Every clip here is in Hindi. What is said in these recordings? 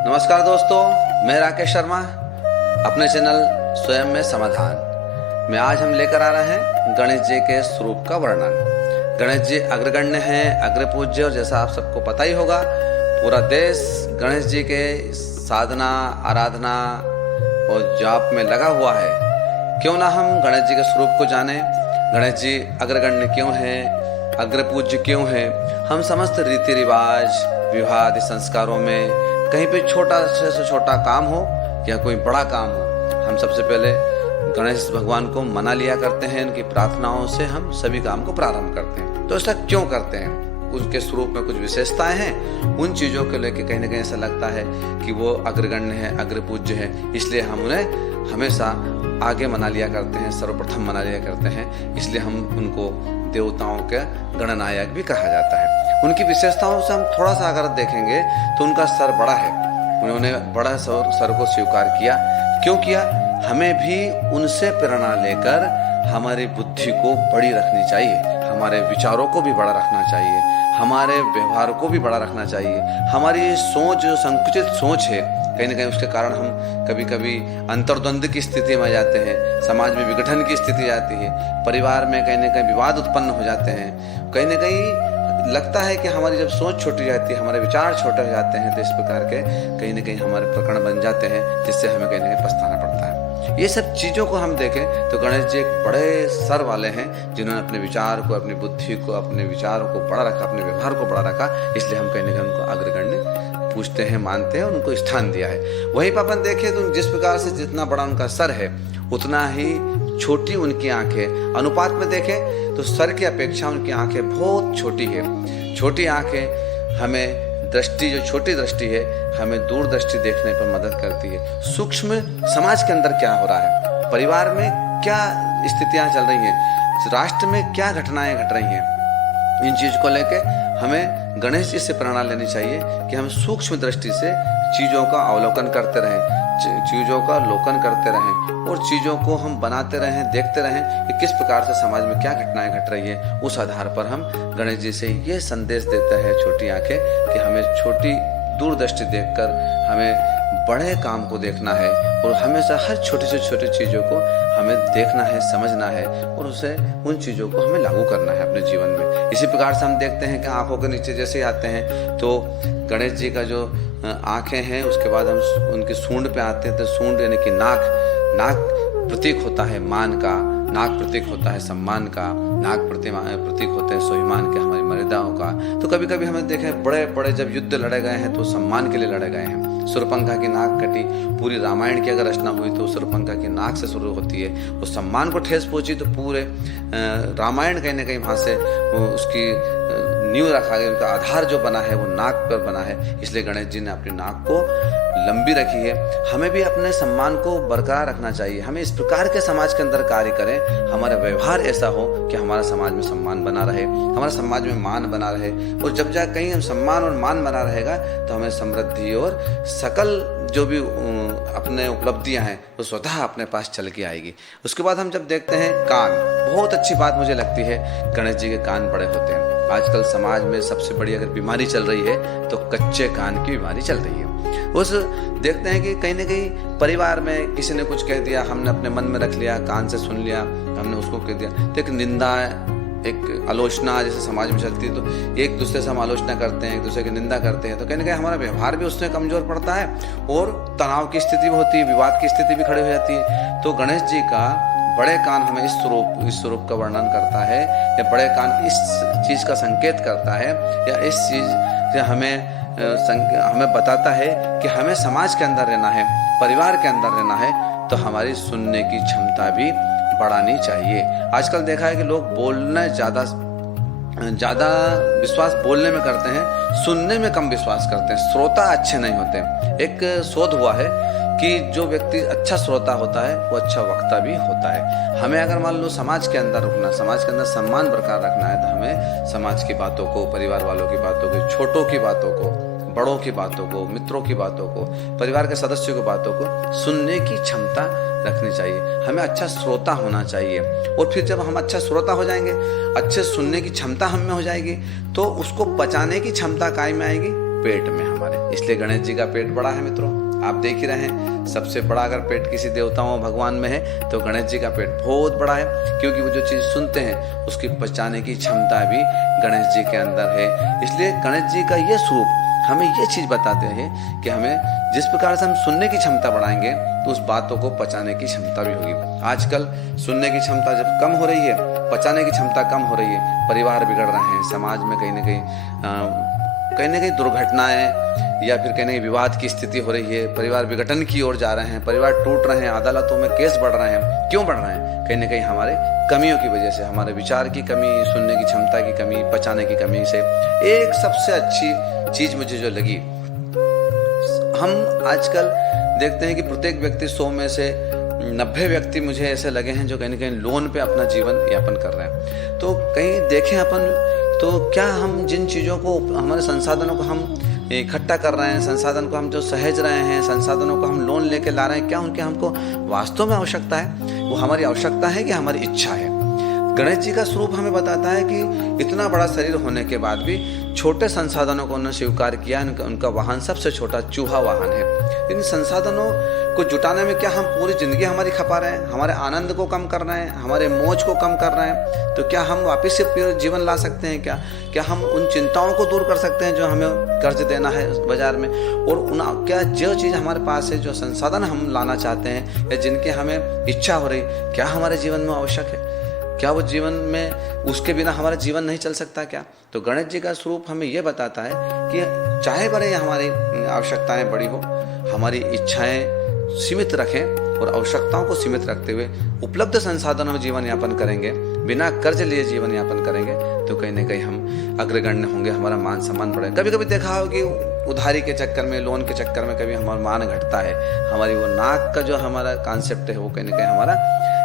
नमस्कार दोस्तों, मैं राकेश शर्मा अपने चैनल स्वयं में समाधान में आज हम लेकर आ रहे हैं गणेश जी के स्वरूप का वर्णन। गणेश जी अग्रगण्य हैं, अग्रपूज्य, और जैसा आप सबको पता ही होगा पूरा देश गणेश जी के साधना, आराधना और जाप में लगा हुआ है। क्यों ना हम गणेश जी के स्वरूप को जाने, गणेश जी अग्रगण्य क्यों हैं, अग्रपूज्य क्यों हैं। हम समस्त रीति रिवाज, विवाह आदि संस्कारों में कहीं पे छोटा से छोटा काम हो या कोई बड़ा काम हो, हम सबसे पहले गणेश भगवान को मना लिया करते हैं। उनकी प्रार्थनाओं से हम सभी काम को प्रारंभ करते हैं। तो ऐसा क्यों करते हैं? उनके स्वरूप में कुछ विशेषताएं हैं। उन चीजों को लेकर कहीं ना कहीं ऐसा लगता है कि वो अग्रगण्य है, अग्रपूज्य है, इसलिए हम उन्हें हमेशा आगे मना लिया करते हैं, सर्वप्रथम मना लिया करते हैं। इसलिए हम उनको देवताओं के गणनायक भी कहा जाता है। उनकी विशेषताओं से हम थोड़ा सा अगर देखेंगे तो उनका सर बड़ा है। उन्होंने बड़ा सर को स्वीकार किया। क्यों किया? हमें भी उनसे प्रेरणा लेकर हमारी बुद्धि को बड़ी रखनी चाहिए, हमारे विचारों को भी बड़ा रखना चाहिए, हमारे व्यवहार को भी बड़ा रखना चाहिए। हमारी सोच, जो संकुचित सोच है, कहीं ना कहीं उसके कारण हम कभी कभी अंतर्द्वंद की स्थिति में आ जाते हैं, समाज में विघटन की स्थिति आती है, परिवार में कहीं ना कहीं विवाद उत्पन्न हो जाते हैं। कहीं ना कहीं लगता है कि हमारी जब सोच छोटी जाती है, हमारे विचार छोटे हो जाते हैं, तो इस प्रकार के कहीं ना कहीं हमारे प्रकरण बन जाते हैं, जिससे हमें कहीं ना कहीं पछताना पड़ता है। ये सब चीज़ों को हम देखें तो गणेश जी एक बड़े सर वाले हैं, जिन्होंने अपने विचार को, अपनी बुद्धि को, अपने विचारों को बड़ा रखा, अपने व्यवहार को बड़ा रखा। इसलिए हम कहीं ना कहीं उनको अग्रगण्य पूछते हैं, मानते हैं और उनको स्थान दिया है। वहीं पर अपन देखें तो जिस प्रकार से जितना बड़ा उनका सर है, उतना ही छोटी उनकी आंखें। अनुपात में देखें तो सर की अपेक्षा उनकी आंखें बहुत छोटी है। छोटी आंखें हमें दृष्टि, जो छोटी दृष्टि है, हमें दूरदृष्टि देखने पर मदद करती है। सूक्ष्म समाज के अंदर क्या हो रहा है, परिवार में क्या स्थितियां चल रही हैं, राष्ट्र में क्या घटनाएं घट रही हैं, इन चीज को लेके हमें गणेश जी से प्रेरणा लेनी चाहिए कि हम सूक्ष्म दृष्टि से चीज़ों का अवलोकन करते रहें, चीज़ों का लोकन करते रहें और चीज़ों को हम बनाते रहें, देखते रहें कि किस प्रकार से समाज में क्या घटनाएं घट रही है। उस आधार पर हम गणेश जी से ये संदेश देता है छोटी आंखें कि हमें छोटी दूरदृष्टि देखकर हमें बड़े काम को देखना है और हमेशा हर छोटी से छोटी चीज़ों को हमें देखना है, समझना है और उसे, उन चीज़ों को हमें लागू करना है अपने जीवन में। इसी प्रकार से हम देखते हैं कि आंखों के नीचे जैसे ही आते हैं तो गणेश जी का जो आंखें हैं, उसके बाद हम उनकी सूंड पे आते हैं तो सूंड यानी कि नाक प्रतीक होता है मान का, नाक प्रतीक होता है सम्मान का, नाक प्रतीक होते हैं स्वाभिमान के, हमारी मर्यादाओं का। तो कभी कभी हमें देखें बड़े बड़े जब युद्ध लड़े गए हैं तो सम्मान के लिए लड़े गए हैं। शूर्पणखा की नाक कटी, पूरी रामायण की अगर रचना हुई तो शूर्पणखा की नाक से शुरू होती है। उस सम्मान को ठेस पहुंची तो पूरे रामायण कहीं ना कहीं वहाँ से उसकी नींव रखा गया, उनका आधार जो बना है वो नाक पर बना है। इसलिए गणेश जी ने अपनी नाक को लंबी रखी है। हमें भी अपने सम्मान को बरकरार रखना चाहिए। हमें इस प्रकार के समाज के अंदर कार्य करें, हमारा व्यवहार ऐसा हो कि हमारा समाज में सम्मान बना रहे, हमारा समाज में मान बना रहे। और जब जा कहीं हम सम्मान और मान बना रहेगा तो हमें समृद्धि और सकल जो भी अपने उपलब्धियां हैं वो स्वतः अपने पास चल के आएगी। उसके बाद हम जब देखते हैं कान, बहुत अच्छी बात मुझे लगती है, गणेश जी के कान बड़े होते हैं। आजकल समाज में सबसे बड़ी अगर बीमारी चल रही है तो कच्चे कान की बीमारी चल रही है। उस देखते हैं कि कहीं ना कहीं परिवार में किसी ने कुछ कह दिया, हमने अपने मन में रख लिया, कान से सुन लिया, हमने उसको कह दिया, तो एक निंदा, एक आलोचना जैसे समाज में चलती है, तो एक दूसरे से हम आलोचना करते हैं, एक दूसरे की निंदा करते हैं, तो कहीं ना कहीं हमारा व्यवहार भी उससे कमजोर पड़ता है और तनाव की स्थिति भी होती है, विवाद की स्थिति भी खड़ी हो जाती है। तो गणेश जी का बड़े कान हमें इस स्वरूप का वर्णन करता है, या बड़े कान इस चीज का संकेत करता है, या इस चीज से हमें बताता है कि हमें समाज के अंदर रहना है, परिवार के अंदर रहना है, तो हमारी सुनने की क्षमता भी बढ़ानी चाहिए। आजकल देखा है कि लोग बोलना ज़्यादा विश्वास बोलने में करते हैं, सुनने में कम विश्वास करते हैं, श्रोता अच्छे नहीं होते। एक शोध हुआ है कि जो व्यक्ति अच्छा श्रोता होता है वो अच्छा वक्ता भी होता है। हमें अगर मान लो समाज के अंदर रुकना, समाज के अंदर सम्मान बरकरार रखना है, तो हमें समाज की बातों को, परिवार वालों की बातों को, छोटों की बातों को, बड़ों की बातों को, मित्रों की बातों को, परिवार के सदस्यों की बातों को सुनने की क्षमता रखनी चाहिए। हमें अच्छा श्रोता होना चाहिए। और फिर जब हम अच्छा श्रोता हो जाएंगे, अच्छे सुनने की क्षमता हम में हो जाएगी, तो उसको पचाने की क्षमता कायम में आएगी पेट में हमारे। इसलिए गणेश जी का पेट बड़ा है मित्रों, आप देख ही रहे हैं। सबसे बड़ा अगर पेट किसी देवताओं भगवान में है तो गणेश जी का पेट बहुत बड़ा है, क्योंकि वो जो चीज़ सुनते हैं उसकी पचाने की क्षमता भी गणेश जी के अंदर है। इसलिए गणेश जी का ये स्वरूप हमें ये चीज़ बताते हैं कि हमें जिस प्रकार से हम सुनने की क्षमता बढ़ाएंगे तो उस बातों को पचाने की क्षमता भी होगी। आजकल सुनने की क्षमता जब कम हो रही है, पचाने की क्षमता कम हो रही है, परिवार बिगड़ रहे हैं, समाज में कहीं ना कहीं दुर्घटनाएं या फिर कहीं ना कहीं विवाद की स्थिति हो रही है, परिवार विघटन की ओर जा रहे हैं, परिवार टूट रहे हैं, अदालतों में केस बढ़ रहे हैं। क्यों बढ़ रहे हैं? कहीं ना कहीं हमारे कमियों की वजह से, हमारे विचार की कमी, सुनने की क्षमता की कमी, पचाने की कमी से। एक सबसे अच्छी चीज मुझे जो लगी, हम आजकल देखते हैं कि प्रत्येक व्यक्ति 100 में से 90 व्यक्ति मुझे ऐसे लगे हैं जो कहीं ना कहीं लोन पे अपना जीवन यापन कर रहे हैं। तो कहीं देखें अपन, तो क्या हम जिन चीज़ों को, हमारे संसाधनों को हम इकट्ठा कर रहे हैं, संसाधन को हम जो सहेज रहे हैं, संसाधनों को हम लोन लेके ला रहे हैं, क्या उनके हमको वास्तव में आवश्यकता है? वो हमारी आवश्यकता है कि हमारी इच्छा है? गणेश जी का स्वरूप हमें बताता है कि इतना बड़ा शरीर होने के बाद भी छोटे संसाधनों को उन्होंने स्वीकार किया। उनका वाहन सबसे छोटा चूहा वाहन है। इन संसाधनों को जुटाने में क्या हम पूरी जिंदगी हमारी खपा रहे हैं? हमारे आनंद को कम कर रहे हैं, हमारे मौज को कम कर रहे हैं? तो क्या हम वापस से जीवन ला सकते हैं? क्या हम उन चिंताओं को दूर कर सकते हैं जो हमें कर्ज देना है बाजार में? और क्या जो चीज़ हमारे पास है, जो संसाधन हम लाना चाहते हैं या जिनकी हमें इच्छा हो रही, क्या हमारे जीवन में आवश्यक है? क्या वो जीवन में, उसके बिना हमारा जीवन नहीं चल सकता क्या? तो गणेश जी का स्वरूप हमें ये बताता है कि चाहे बड़े हमारी आवश्यकताएं बड़ी हो, हमारी इच्छाएं सीमित रखें और आवश्यकताओं को सीमित रखते हुए उपलब्ध संसाधनों में जीवन यापन करेंगे, बिना कर्ज लिए जीवन यापन करेंगे, तो कहीं ना कहीं हम अग्रगण्य होंगे, हमारा मान सम्मान बढ़ेगा। कभी कभी देखा हो कि उधारी के चक्कर में, लोन के चक्कर में कभी हमारा मान घटता है, हमारी वो नाक का जो हमारा कॉन्सेप्ट है वो कहीं ना कहीं हमारा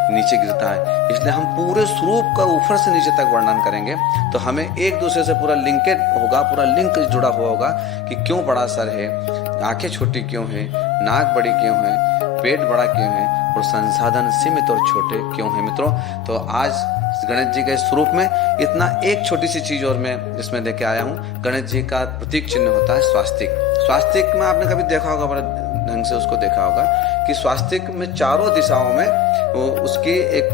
नीचे गिरता है। इसलिए हम पूरे स्वरूप का ऊपर से नीचे तक वर्णन करेंगे तो हमें एक दूसरे से पूरा लिंकेज होगा, पूरा लिंक जुड़ा हुआ होगा कि क्यों बड़ा सर है, आंखें छोटी क्यों है, नाक बड़ी क्यों है, पेट बड़ा क्यों है और संसाधन सीमित और छोटे क्यों है। मित्रों, तो आज गणेश जी के स्वरूप में इतना एक छोटी सी चीज और मैं इसमें लेके आया हूँ। गणेश जी का प्रतीक चिन्ह होता है स्वास्तिक। स्वास्तिक में आपने कभी देखा होगा, बड़ा ढंग से उसको देखा होगा कि स्वास्तिक में चारों दिशाओं में वो उसकी एक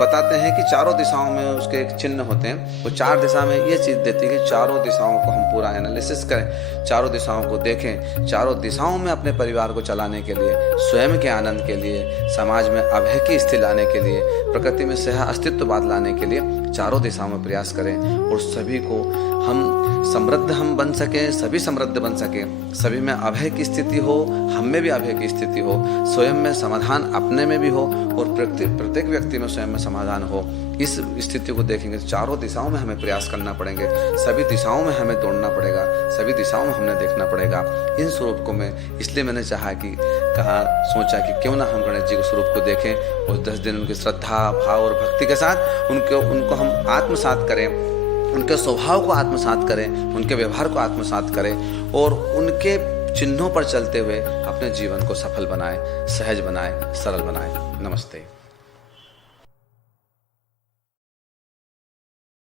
बताते हैं कि चारों दिशाओं में उसके एक चिन्ह होते हैं। वो 4 दिशा में ये चीज़ देती है कि चारों दिशाओं को हम पूरा एनालिसिस करें, चारों दिशाओं को देखें, चारों दिशाओं में अपने परिवार को चलाने के लिए, स्वयं के आनंद के लिए, समाज में अभय की स्थिति लाने के लिए, प्रकृति में सह अस्तित्ववाद लाने के लिए चारों दिशाओं में प्रयास करें और सभी को हम समृद्ध हम बन सकें, सभी समृद्ध बन सकें, सभी में अभय की स्थिति हो, हम में भी अभय की स्थिति हो, स्वयं में समाधान अपने में भी हो और प्रत्येक व्यक्ति में स्वयं में समाधान हो। इस स्थिति को देखेंगे तो चारों दिशाओं में हमें प्रयास करना पड़ेंगे, सभी दिशाओं में हमें दौड़ना पड़ेगा, सभी दिशाओं में हमें देखना पड़ेगा। इन स्वरूप को मैं इसलिए मैंने सोचा कि क्यों ना हम गणेश जी के स्वरूप को देखें और 10 दिन उनकी श्रद्धा, भाव और भक्ति के साथ उनको हम आत्मसात करें, उनके स्वभाव को आत्मसात करें, उनके व्यवहार को आत्मसात करें और उनके चिन्हों पर चलते हुए अपने जीवन को सफल बनाएं, सहज बनाएं, सरल बनाएं। नमस्ते।